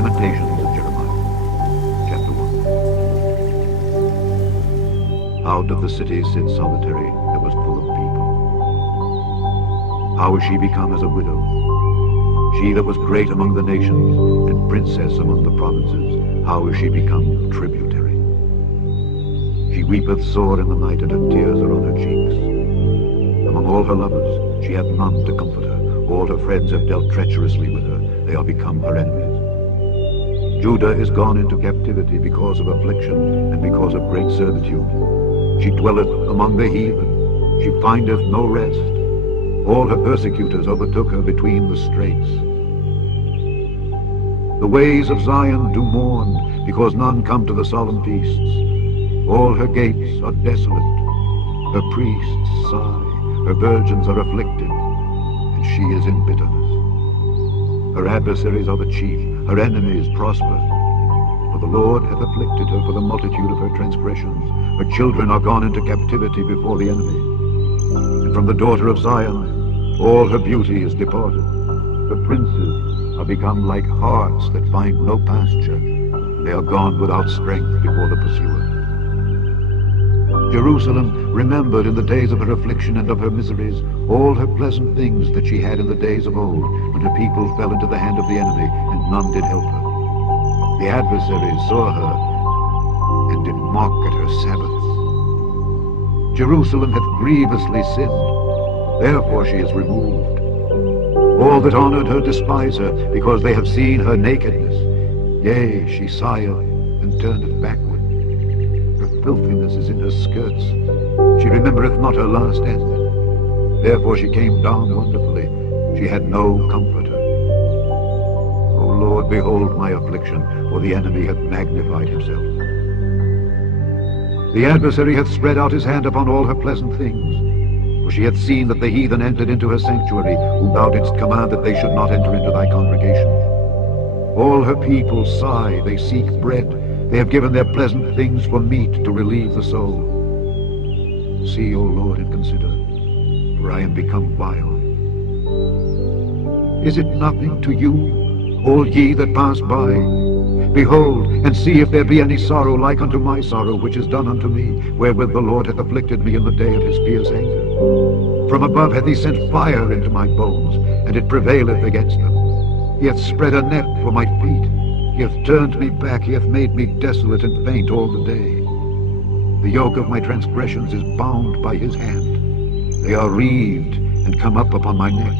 Lamentations of Jeremiah, chapter 1. Out of the city sits solitary that was full of people. How is she become as a widow? She that was great among the nations and princess among the provinces, how is she become tributary? She weepeth sore in the night, and her tears are on her cheeks. Among all her lovers she hath none to comfort her. All her friends have dealt treacherously with her. They are become her enemies. Judah is gone into captivity because of affliction and because of great servitude. She dwelleth among the heathen. She findeth no rest. All her persecutors overtook her between the straits. The ways of Zion do mourn, because none come to the solemn feasts. All her gates are desolate. Her priests sigh. Her virgins are afflicted, and she is in bitterness. Her adversaries are the chief. Her enemies prosper. For the Lord hath afflicted her for the multitude of her transgressions. Her children are gone into captivity before the enemy. And from the daughter of Zion all her beauty is departed. Her princes are become like harts that find no pasture. They are gone without strength before the pursuer. Jerusalem remembered in the days of her affliction and of her miseries all her pleasant things that she had in the days of old, when her people fell into the hand of the enemy, and none did help her. The adversaries saw her, and did mock at her Sabbaths. Jerusalem hath grievously sinned, therefore she is removed. All that honored her despise her, because they have seen her nakedness. Yea, she sigheth, and turneth backward. Her filthiness is in her skirts. She remembereth not her last end. Therefore she came down wonderfully. She had no comforter. O Lord, behold my affliction, for the enemy hath magnified himself. The adversary hath spread out his hand upon all her pleasant things. For she hath seen that the heathen entered into her sanctuary, whom thou didst command that they should not enter into thy congregation. All her people sigh, they seek bread. They have given their pleasant things for meat to relieve the soul. See, O Lord, and consider, for I am become vile. Is it nothing to you, all ye that pass by? Behold, and see if there be any sorrow like unto my sorrow, which is done unto me, wherewith the Lord hath afflicted me in the day of his fierce anger. From above hath he sent fire into my bones, and it prevaileth against them. He hath spread a net for my feet. He hath turned me back. He hath made me desolate and faint all the day. The yoke of my transgressions is bound by his hand. They are wreathed and come up upon my neck.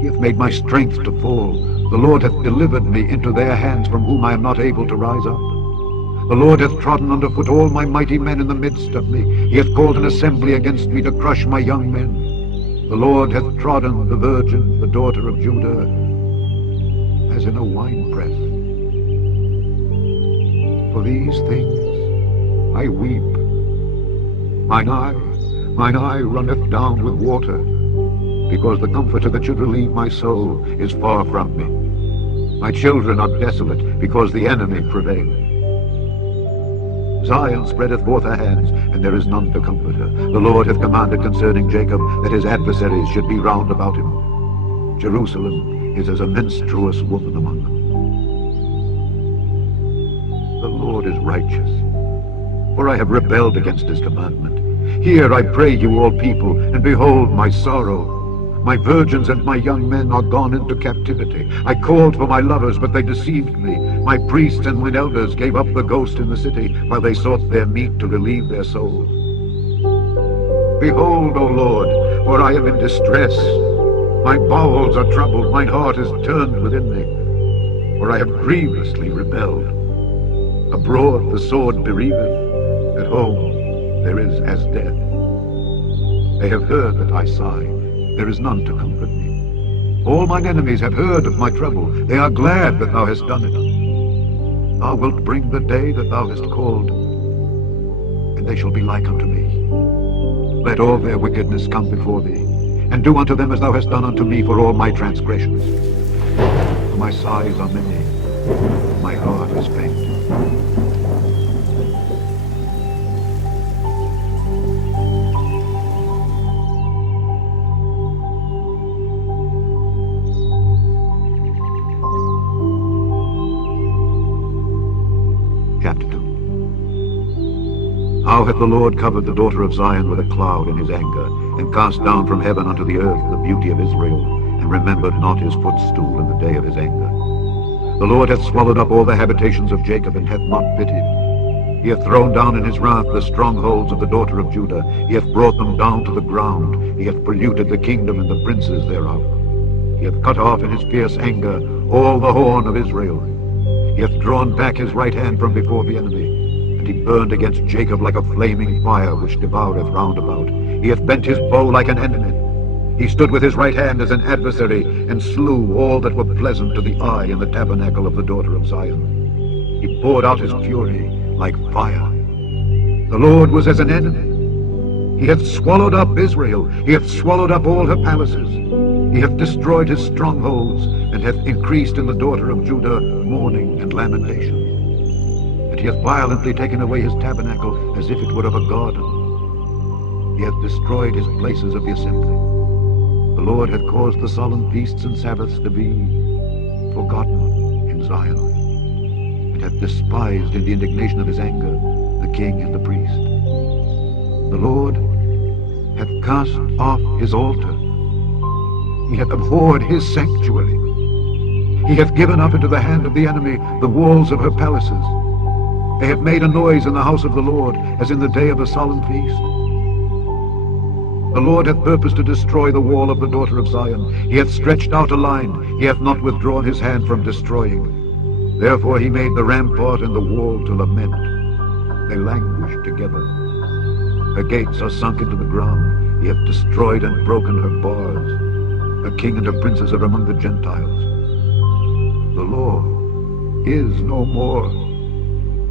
He hath made my strength to fall. The Lord hath delivered me into their hands, from whom I am not able to rise up. The Lord hath trodden under foot all my mighty men in the midst of me. He hath called an assembly against me to crush my young men. The Lord hath trodden the virgin, the daughter of Judah, as in a winepress. For these things I weep. Mine eye runneth down with water, because the comforter that should relieve my soul is far from me. My children are desolate, because the enemy prevaileth. Zion spreadeth forth her hands, and there is none to comfort her. The Lord hath commanded concerning Jacob that his adversaries should be round about him. Jerusalem is as a menstruous woman among them. The Lord is righteous, for I have rebelled against his commandment. Hear, I pray you, all people, and behold my sorrow. My virgins and my young men are gone into captivity. I called for my lovers, but they deceived me. My priests and mine elders gave up the ghost in the city, while they sought their meat to relieve their souls. Behold, O Lord, for I am in distress. My bowels are troubled, mine heart is turned within me, for I have grievously rebelled. Abroad the sword bereaveth, at home there is as death. They have heard that I sigh, there is none to comfort me. All mine enemies have heard of my trouble, they are glad that thou hast done it. Thou wilt bring the day that thou hast called, and they shall be like unto me. Let all their wickedness come before thee, and do unto them as thou hast done unto me for all my transgressions. For my sighs are many, my heart is faint. Now hath the Lord covered the daughter of Zion with a cloud in his anger, and cast down from heaven unto the earth the beauty of Israel, and remembered not his footstool in the day of his anger. The Lord hath swallowed up all the habitations of Jacob, and hath not pitied. He hath thrown down in his wrath the strongholds of the daughter of Judah. He hath brought them down to the ground. He hath polluted the kingdom and the princes thereof. He hath cut off in his fierce anger all the horn of Israel. He hath drawn back his right hand from before the enemy, and he burned against Jacob like a flaming fire which devoureth round about. He hath bent his bow like an enemy. He stood with his right hand as an adversary, and slew all that were pleasant to the eye in the tabernacle of the daughter of Zion. He poured out his fury like fire. The Lord was as an enemy. He hath swallowed up Israel. He hath swallowed up all her palaces. He hath destroyed his strongholds, and hath increased in the daughter of Judah mourning and lamentation. And he hath violently taken away his tabernacle as if it were of a garden. He hath destroyed his places of the assembly. The Lord hath caused the solemn feasts and Sabbaths to be forgotten in Zion, and hath despised in the indignation of his anger the king and the priest. The Lord hath cast off his altar. He hath abhorred his sanctuary. He hath given up into the hand of the enemy the walls of her palaces. They have made a noise in the house of the Lord, as in the day of the solemn feast. The Lord hath purposed to destroy the wall of the daughter of Zion. He hath stretched out a line. He hath not withdrawn his hand from destroying. Therefore he made the rampart and the wall to lament. They languish together. Her gates are sunk into the ground. He hath destroyed and broken her bars. Her king and her princes are among the Gentiles. The law is no more.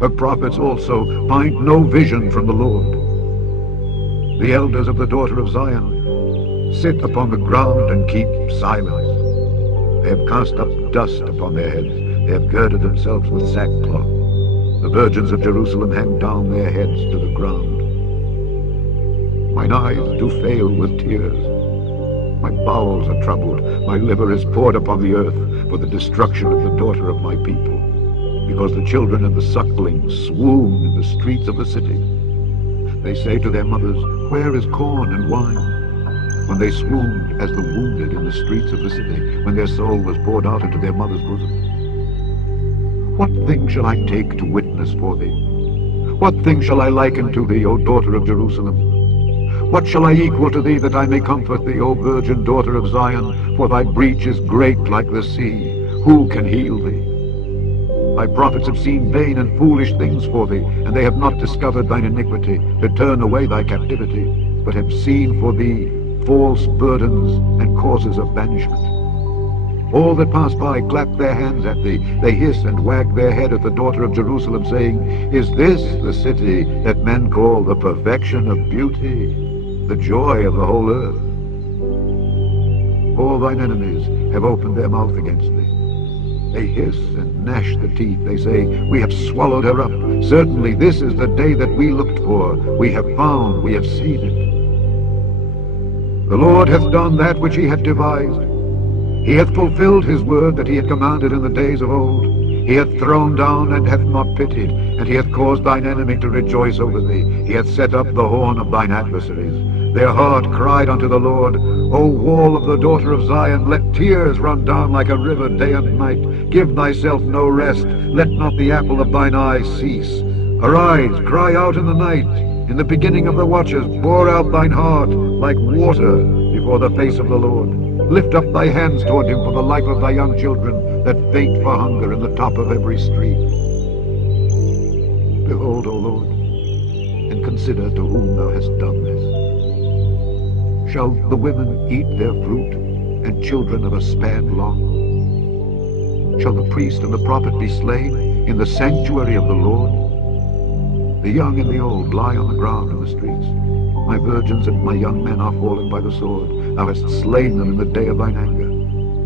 Her prophets also find no vision from the Lord. The elders of the daughter of Zion sit upon the ground and keep silence. They have cast up dust upon their heads. They have girded themselves with sackcloth. The virgins of Jerusalem hang down their heads to the ground. Mine eyes do fail with tears. My bowels are troubled. My liver is poured upon the earth for the destruction of the daughter of my people, because the children and the sucklings swoon in the streets of the city. They say to their mothers, where is corn and wine? When they swooned as the wounded in the streets of the city, when their soul was poured out into their mother's bosom. What thing shall I take to witness for thee? What thing shall I liken to thee, O daughter of Jerusalem? What shall I equal to thee, that I may comfort thee, O virgin daughter of Zion? For thy breach is great like the sea. Who can heal thee? Thy prophets have seen vain and foolish things for thee, and they have not discovered thine iniquity, to turn away thy captivity, but have seen for thee false burdens and causes of banishment. All that pass by clap their hands at thee. They hiss and wag their head at the daughter of Jerusalem, saying, is this the city that men call the perfection of beauty, the joy of the whole earth? All thine enemies have opened their mouth against thee. They hiss and gnash the teeth. They say, we have swallowed her up. Certainly this is the day that we looked for. We have found, we have seen it. The Lord hath done that which he had devised. He hath fulfilled his word that he had commanded in the days of old. He hath thrown down and hath not pitied, and he hath caused thine enemy to rejoice over thee. He hath set up the horn of thine adversaries. Their heart cried unto the Lord, O wall of the daughter of Zion, let tears run down like a river day and night. Give thyself no rest, let not the apple of thine eye cease. Arise, cry out in the night. In the beginning of the watches, pour out thine heart like water before the face of the Lord. Lift up thy hands toward him for the life of thy young children that faint for hunger in the top of every street. Behold, O Lord, and consider to whom thou hast done this. Shall the women eat their fruit, and children of a span long? Shall the priest and the prophet be slain in the sanctuary of the Lord? The young and the old lie on the ground in the streets. My virgins and my young men are fallen by the sword. Thou hast slain them in the day of thine anger.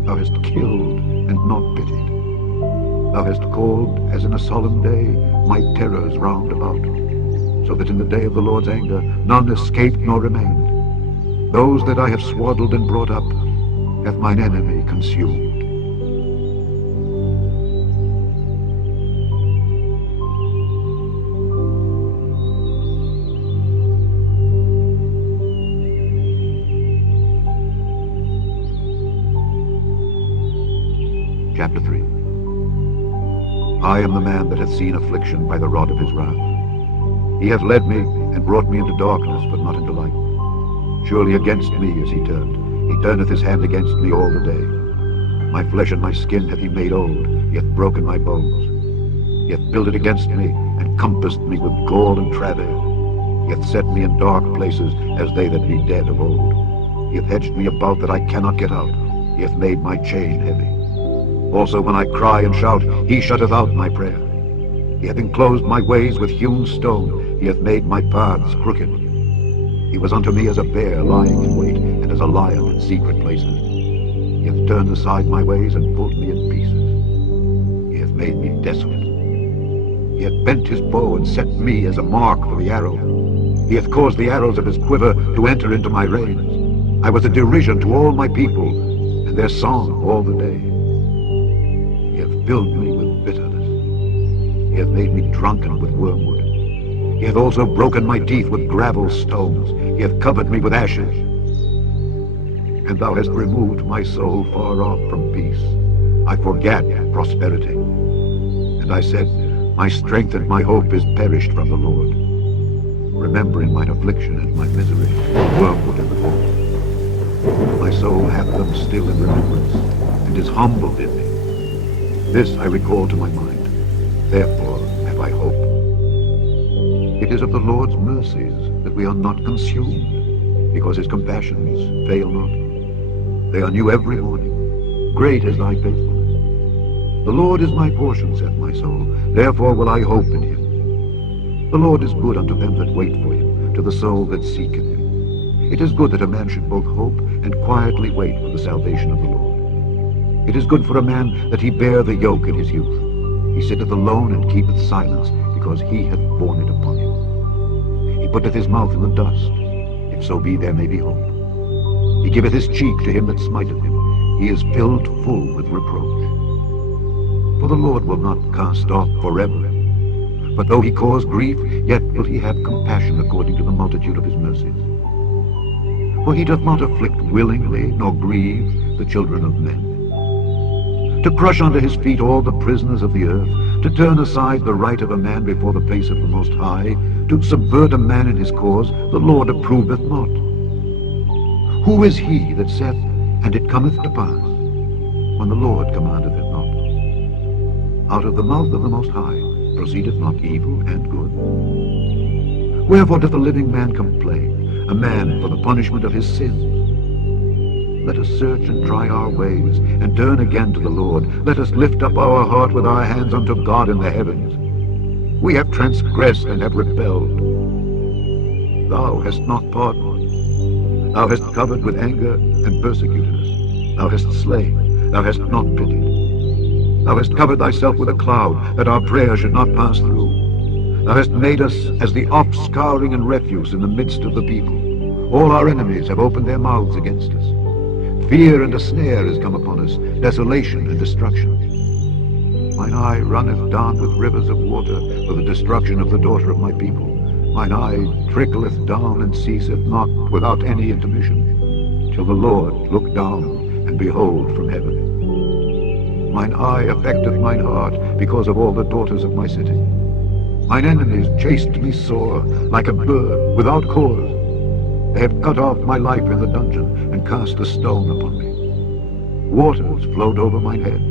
Thou hast killed and not pitied. Thou hast called, as in a solemn day, my terrors round about, so that in the day of the Lord's anger none escaped nor remained. Those that I have swaddled and brought up hath mine enemy consumed. Chapter 3. I am the man that hath seen affliction by the rod of his wrath. He hath led me and brought me into darkness, but not into light. Surely against me is he turned. He turneth his hand against me all the day. My flesh and my skin hath he made old. He hath broken my bones. He hath builded against me, and compassed me with gall and travail. He hath set me in dark places, as they that be dead of old. He hath hedged me about that I cannot get out. He hath made my chain heavy. Also when I cry and shout, he shutteth out my prayer. He hath enclosed my ways with hewn stone. He hath made my paths crooked. He was unto me as a bear lying in wait, and as a lion in secret places. He hath turned aside my ways, and pulled me in pieces. He hath made me desolate. He hath bent his bow, and set me as a mark for the arrow. He hath caused the arrows of his quiver to enter into my reins. I was a derision to all my people, and their song all the day. He hath filled me with bitterness. He hath made me drunken with wormwood. He hath also broken my teeth with gravel stones. He hath covered me with ashes. And thou hast removed my soul far off from peace. I forgat prosperity. And I said, my strength and my hope is perished from the Lord. Remembering mine affliction and my misery, the wormwood and the gall. My soul hath them still in remembrance, and is humbled in me. This I recall to my mind, therefore have I hope. It is of the Lord's mercies that we are not consumed, because his compassions fail not. They are new every morning. Great is thy faithfulness. The Lord is my portion, saith my soul, therefore will I hope in him. The Lord is good unto them that wait for him, to the soul that seeketh him. It is good that a man should both hope and quietly wait for the salvation of the Lord. It is good for a man that he bear the yoke in his youth. He sitteth alone and keepeth silence, because he hath borne it upon him. He putteth his mouth in the dust, if so be there may be hope. He giveth his cheek to him that smiteth him. He is filled full with reproach. For the Lord will not cast off forever. But though he cause grief, yet will he have compassion according to the multitude of his mercies. For he doth not afflict willingly, nor grieve the children of men. To crush under his feet all the prisoners of the earth, to turn aside the right of a man before the face of the Most High, to subvert a man in his cause, the Lord approveth not. Who is he that saith, and it cometh to pass, when the Lord commandeth it not? Out of the mouth of the Most High proceedeth not evil and good? Wherefore doth the living man complain, a man for the punishment of his sins? Let us search and try our ways, and turn again to the Lord. Let us lift up our heart with our hands unto God in the heavens. We have transgressed and have rebelled. Thou hast not pardoned. Thou hast covered with anger and persecuted us. Thou hast slain. Thou hast not pitied. Thou hast covered thyself with a cloud, that our prayer should not pass through. Thou hast made us as the offscouring and refuse in the midst of the people. All our enemies have opened their mouths against us. Fear and a snare is come upon us, desolation and destruction. Mine eye runneth down with rivers of water for the destruction of the daughter of my people. Mine eye trickleth down and ceaseth not without any intermission, till the Lord look down and behold from heaven. Mine eye affecteth mine heart because of all the daughters of my city. Mine enemies chased me sore, like a bird, without cause. They have cut off my life in the dungeon, and cast a stone upon me. Waters flowed over mine head.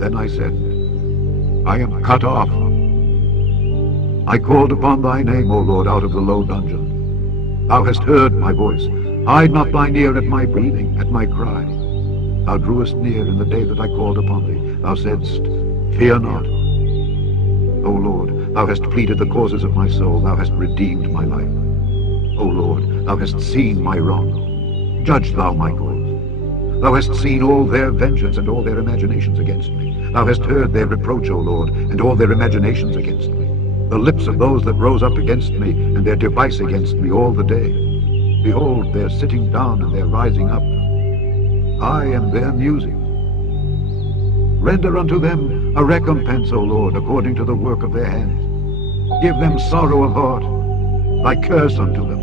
Then I said, I am cut off. I called upon thy name, O Lord, out of the low dungeon. Thou hast heard my voice. Hide not thine ear at my breathing, at my cry. Thou drewest near in the day that I called upon thee. Thou saidst, fear not. O Lord, thou hast pleaded the causes of my soul. Thou hast redeemed my life. O Lord, thou hast seen my wrong. Judge thou my cause. Thou hast seen all their vengeance and all their imaginations against me. Thou hast heard their reproach, O Lord, and all their imaginations against me. The lips of those that rose up against me, and their device against me all the day. Behold, their sitting down and their rising up. I am their music. Render unto them a recompense, O Lord, according to the work of their hands. Give them sorrow of heart, thy curse unto them.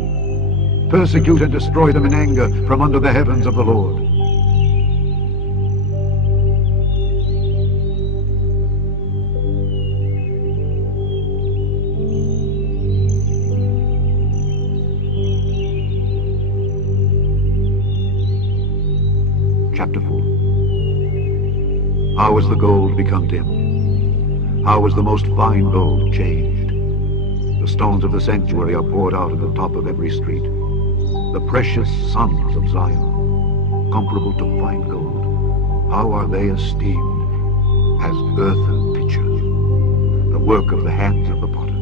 Persecute and destroy them in anger from under the heavens of the Lord. Chapter 4. How has the gold become dim? How was the most fine gold changed? The stones of the sanctuary are poured out at the top of every street. The precious sons of Zion, comparable to fine gold, how are they esteemed as earthen pitchers, the work of the hands of the potter.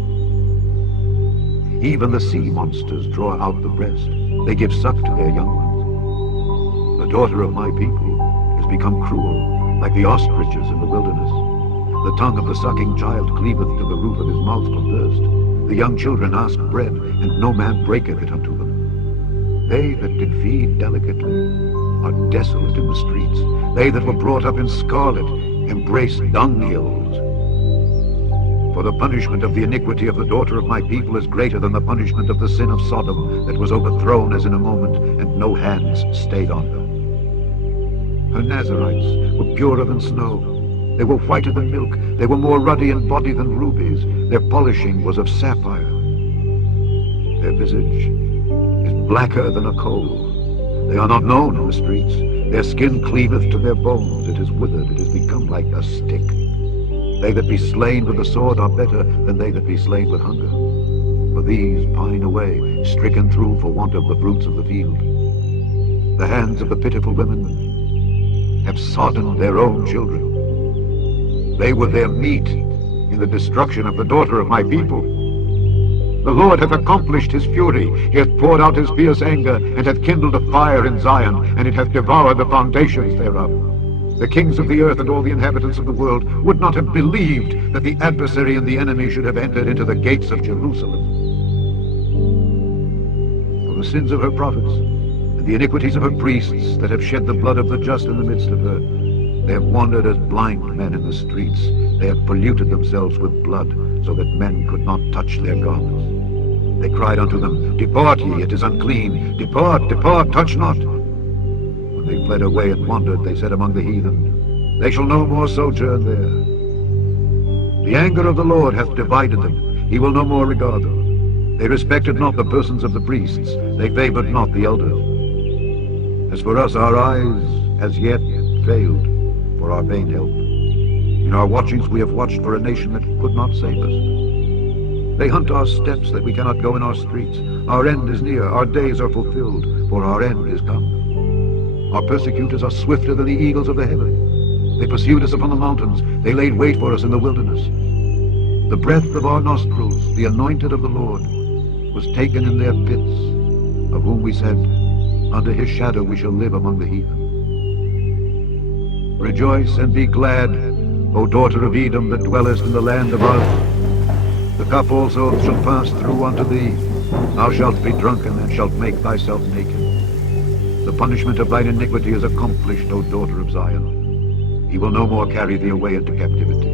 Even the sea monsters draw out the breast. They give suck to their young ones. The daughter of my people has become cruel, like the ostriches in the wilderness. The tongue of the sucking child cleaveth to the roof of his mouth for thirst. The young children ask bread, and no man breaketh it unto them. They that did feed delicately are desolate in the streets. They that were brought up in scarlet embrace dunghills. For the punishment of the iniquity of the daughter of my people is greater than the punishment of the sin of Sodom, that was overthrown as in a moment, and no hands stayed on her. Her Nazarites were purer than snow. They were whiter than milk. They were more ruddy in body than rubies. Their polishing was of sapphire. Their visage is blacker than a coal. They are not known in the streets. Their skin cleaveth to their bones. It is withered. It is become like a stick. They that be slain with the sword are better than they that be slain with hunger. For these pine away, stricken through for want of the fruits of the field. The hands of the pitiful women have sodden their own children. They were their meat in the destruction of the daughter of my people. The Lord hath accomplished his fury. He hath poured out his fierce anger, and hath kindled a fire in Zion, and it hath devoured the foundations thereof. The kings of the earth and all the inhabitants of the world would not have believed that the adversary and the enemy should have entered into the gates of Jerusalem. For the sins of her prophets, and the iniquities of her priests that have shed the blood of the just in the midst of her, they have wandered as blind men in the streets. They have polluted themselves with blood, so that men could not touch their garments. They cried unto them, Depart ye, it is unclean. Depart, depart, touch not. When they fled away and wandered, they said among the heathen, They shall no more sojourn there. The anger of the Lord hath divided them. He will no more regard them. They respected not the persons of the priests. They favored not the elders. As for us, our eyes as yet failed for our vain help. In our watchings we have watched for a nation that could not save us. They hunt our steps that we cannot go in our streets. Our end is near, our days are fulfilled, for our end is come. Our persecutors are swifter than the eagles of the heaven. They pursued us upon the mountains. They laid wait for us in the wilderness. The breath of our nostrils, the anointed of the Lord, was taken in their pits, of whom we said, Under his shadow we shall live among the heathen. Rejoice and be glad, O daughter of Edom, that dwellest in the land of Uz. The cup also shall pass through unto thee. Thou shalt be drunken, and shalt make thyself naked. The punishment of thine iniquity is accomplished, O daughter of Zion. He will no more carry thee away into captivity.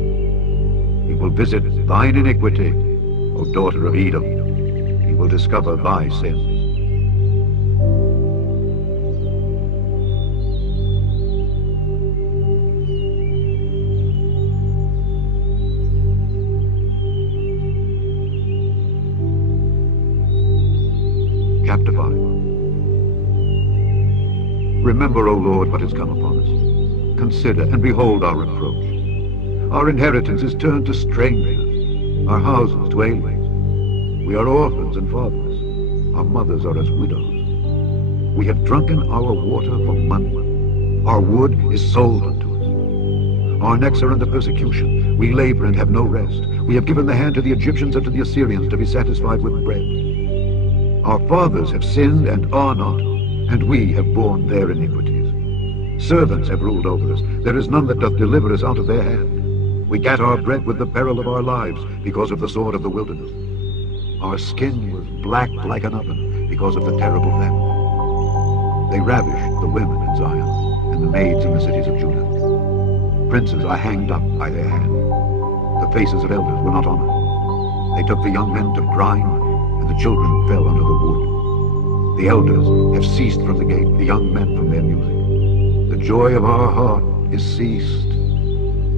He will visit thine iniquity, O daughter of Edom. He will discover thy sins. Chapter 5. Remember, O Lord, what has come upon us. Consider and behold our reproach. Our inheritance is turned to strangers, our houses to aliens. We are orphans and fatherless. Our mothers are as widows. We have drunken our water for money. Our wood is sold unto us. Our necks are under persecution. We labor and have no rest. We have given the hand to the Egyptians and to the Assyrians to be satisfied with bread. Our fathers have sinned and are not, and we have borne their iniquities. Servants have ruled over us. There is none that doth deliver us out of their hand. We gat our bread with the peril of our lives, because of the sword of the wilderness. Our skin was black like an oven, because of the terrible famine. They ravished the women in Zion, and the maids in the cities of Judah. Princes are hanged up by their hand. The faces of elders were not honored. They took the young men to grind, and the children fell under the wood. The elders have ceased from the gate, the young men from their music. The joy of our heart is ceased.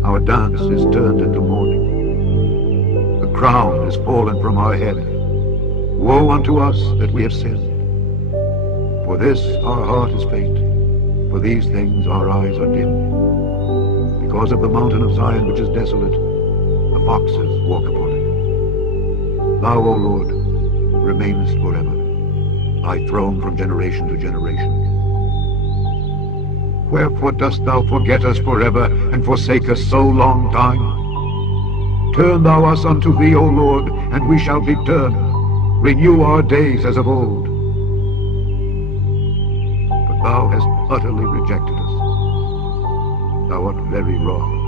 Our dance is turned into mourning. The crown is fallen from our head. Woe unto us that we have sinned. For this our heart is faint, For these things our eyes are dim. Because of the mountain of Zion which is desolate, the foxes walk upon it. Thou, O Lord, remainest forever, thy throne from generation to generation. Wherefore dost thou forget us forever, and forsake us so long time? Turn thou us unto thee, O Lord, and we shall be turned. Renew our days as of old. But thou hast utterly rejected us. Thou art very wrong.